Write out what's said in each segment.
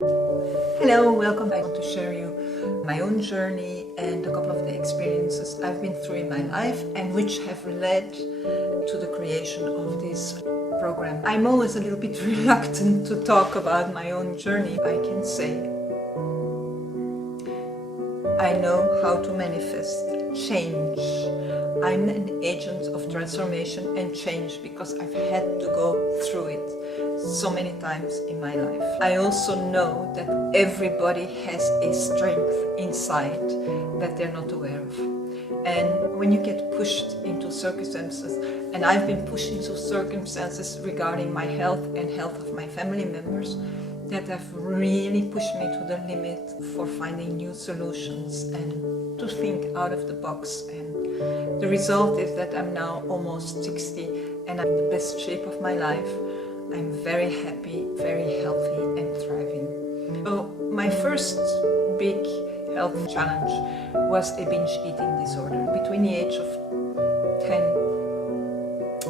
Hello, welcome. I want to share you my own journey and a couple of the experiences I've been through in my life and which have led to the creation of this program. I'm always a little bit reluctant to talk about my own journey. I can say I know how to manifest change. I'm an agent of transformation and change because I've had to go through it so many times in my life. I also know that everybody has a strength inside that they're not aware of. And when you get pushed into circumstances, and I've been pushed into circumstances regarding my health and health of my family members, that have really pushed me to the limit for finding new solutions and to think out of the box. And the result is that I'm now almost 60 and I'm in the best shape of my life. I'm very happy, very healthy and thriving. So my first big health challenge was a binge eating disorder. Between the age of 10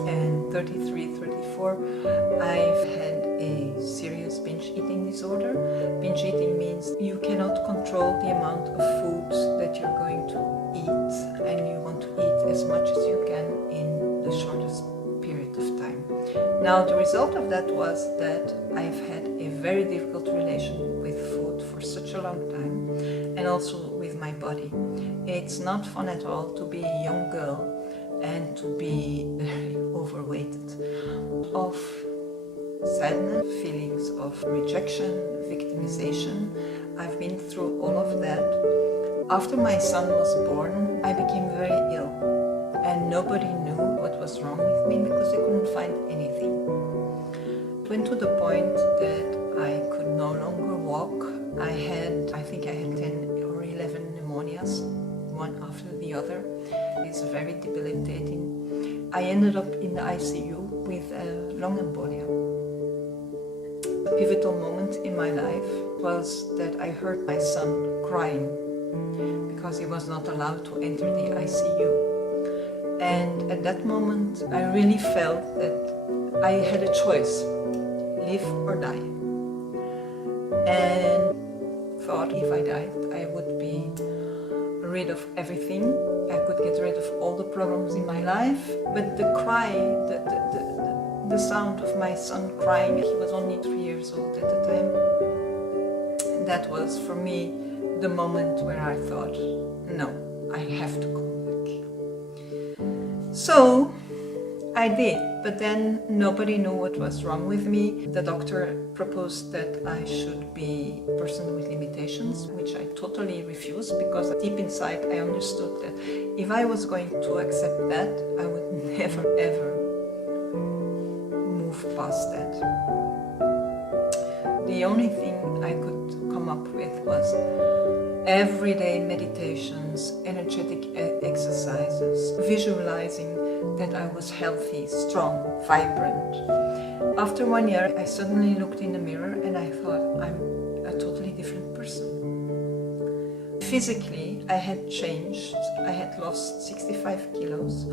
and 33, 34, I've had a serious binge eating disorder. Binge eating means you cannot control the amount of food that you're going to eat, and you want to eat as much as you can in the shortest period of time. Now, the result of that was that I've had a very difficult relation with food for such a long time, and also with my body. It's not fun at all to be a young girl and to be very overweighted. Of sadness, feelings of rejection, victimization. I've been through all of that. After my son was born, I became very ill, and nobody knew what was wrong with me because they couldn't find anything. It went to the point that I could no longer walk. I think I had 10 or 11 pneumonias, one after the other. It's very debilitating. I ended up in the ICU with a lung embolia. A pivotal moment in my life was that I heard my son crying because he was not allowed to enter the ICU. And at that moment, I really felt that I had a choice, live or die. And thought if I died, I would be rid of everything. I could get rid of all the problems in my life. But the cry, the sound of my son crying, he was only 3 years old at the time. That was for me the moment where I thought, no, I have to come back. So I did, but then nobody knew what was wrong with me. The doctor proposed that I should be a person with limitations, which I totally refused because deep inside I understood that if I was going to accept that, I would never ever move past that. The only thing I could come up with was everyday meditations, energetic exercises, visualizing that I was healthy, strong, vibrant. After 1 year, I suddenly looked in the mirror and I thought, I'm a totally different person. Physically, I had changed. I had lost 65 kilos.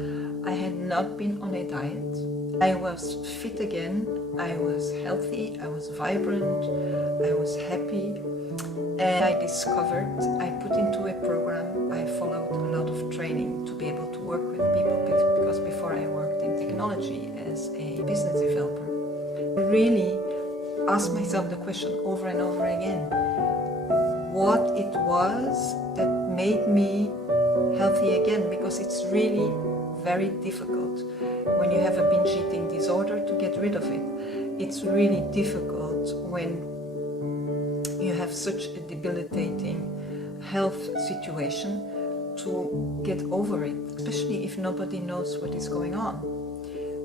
I had not been on a diet. I was fit again. I was healthy. I was vibrant. I was happy. And I discovered, I put into a program, I followed a lot of training to be able to work with people because before I worked in technology as a business developer. I really asked myself the question over and over again, what it was that made me healthy again, because it's really very difficult when you have a binge eating disorder to get rid of it. It's really difficult when you have such a debilitating health situation to get over it, especially if nobody knows what is going on.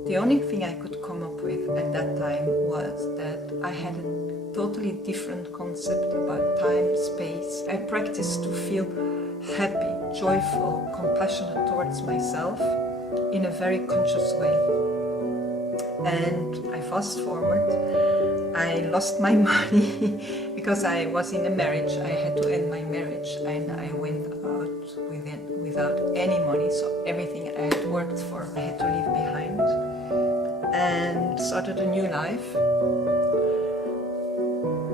The only thing I could come up with at that time was that I had a totally different concept about time, space. I practiced to feel happy, joyful, compassionate towards myself in a very conscious way. And I fast forward. I lost my money because I was in a marriage. I had to end my marriage and I went out without any money. So everything I had worked for, I had to leave behind and started a new life.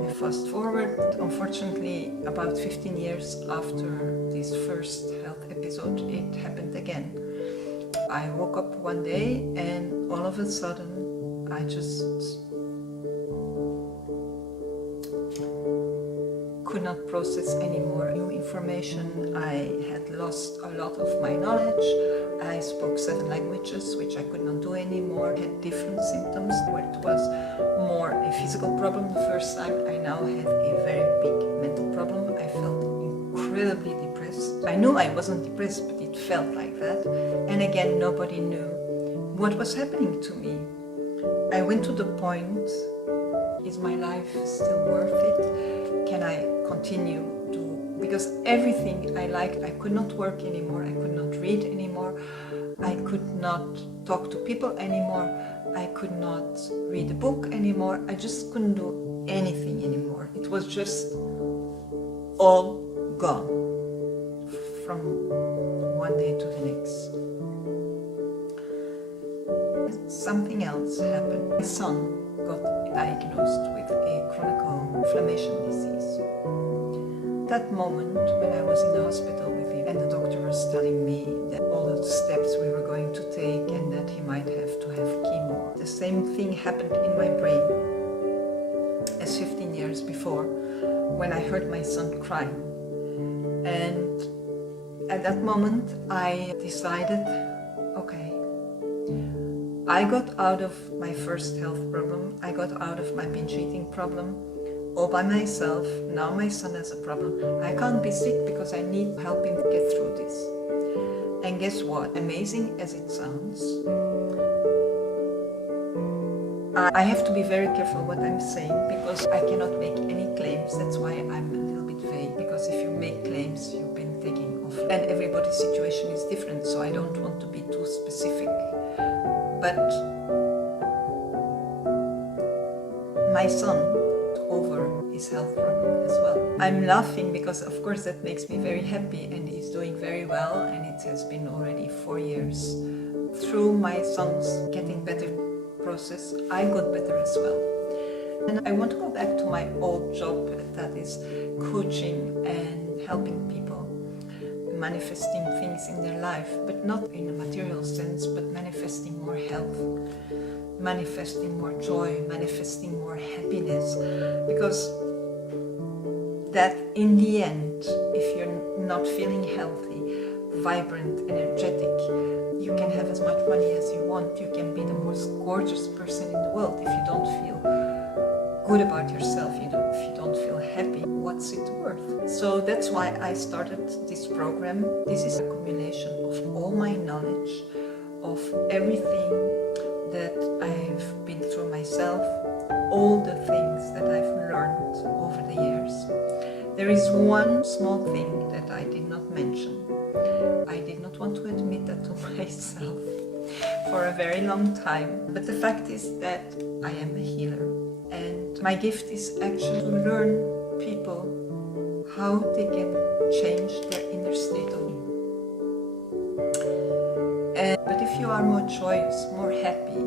I Fast forward, unfortunately, about 15 years after this first health episode, it happened again. I woke up one day and all of a sudden I just could not process any more new information. I had lost a lot of my knowledge. I spoke 7 languages, which I could not do anymore. I had different symptoms, where it was more a physical problem the first time. I now had a very big mental problem. I felt incredibly depressed. I knew I wasn't depressed, but it felt like that. And again, nobody knew what was happening to me. I went to the point, is my life still worth it? Can I continue to, because everything I liked, I could not work anymore, I could not read anymore, I could not talk to people anymore, I could not read a book anymore, I just couldn't do anything anymore. It was just all gone from one day to the next. Something else happened. My son got diagnosed with a chronic inflammation disease. That moment when I was in the hospital with him and the doctor was telling me that all the steps we were going to take and that he might have to have chemo. The same thing happened in my brain as 15 years before when I heard my son crying. And at that moment I decided, okay, I got out of my first health problem, I got out of my binge eating problem all by myself. Now my son has a problem. I can't be sick because I need to help him get through this. And guess what? Amazing as it sounds, I have to be very careful what I'm saying because I cannot make any claims. That's why I'm a little bit vague, because if you make claims, you've been taking off. And everybody's situation is different, so I don't want to be too specific. But my son got over his health problem as well. I'm laughing because of course that makes me very happy, and he's doing very well, and it has been already 4 years. Through my son's getting better process, I got better as well. And I want to go back to my old job, that is coaching and helping people, manifesting things in their life, but not in a material sense, but manifesting more health, manifesting more joy, manifesting more happiness, because that in the end, if you're not feeling healthy, vibrant, energetic, you can have as much money as you want, you can be the most gorgeous person in the world. If you don't feel good about yourself, if you don't feel happy, what's it worth? So that's why I started this program. This is a accumulation of all my knowledge, of everything that I've been through myself, all the things that I've learned over the years. There is one small thing that I did not mention. I did not want to admit that to myself for a very long time, but the fact is that I am a healer, and my gift is actually to learn people how they can change their inner state of being. But if you are more joyous, more happy,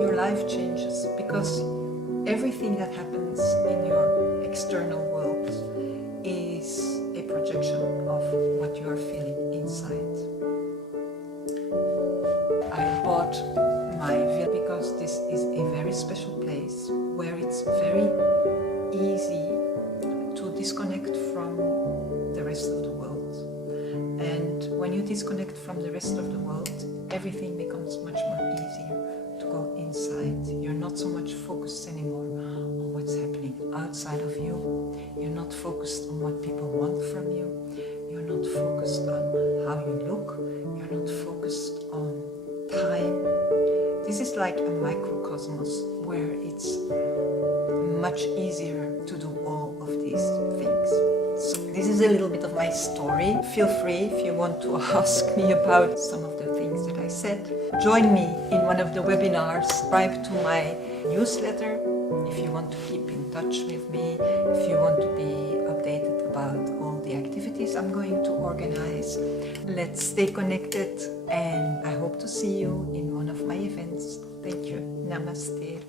your life changes, because everything that happens in your external world is a projection of what you are feeling inside. I bought my villa because this is a very special place where it's very easy to disconnect from the rest of the world. And when you disconnect from the rest of the world, everything becomes much more easier to go inside. You're not so much focused anymore on what's happening outside of you. You're not focused on what people want from you. You're not focused on how you look. You're not focused on time. This is like a microcosmos where it's much easier to do all of these things. So this is a little bit of my story. Feel free if you want to ask me about some of the things that I said. Join me in one of the webinars. Subscribe to my newsletter if you want to keep in touch with me, if you want to be updated about all the activities I'm going to organize. Let's stay connected, and I hope to see you in one of my events. Thank you. Namaste.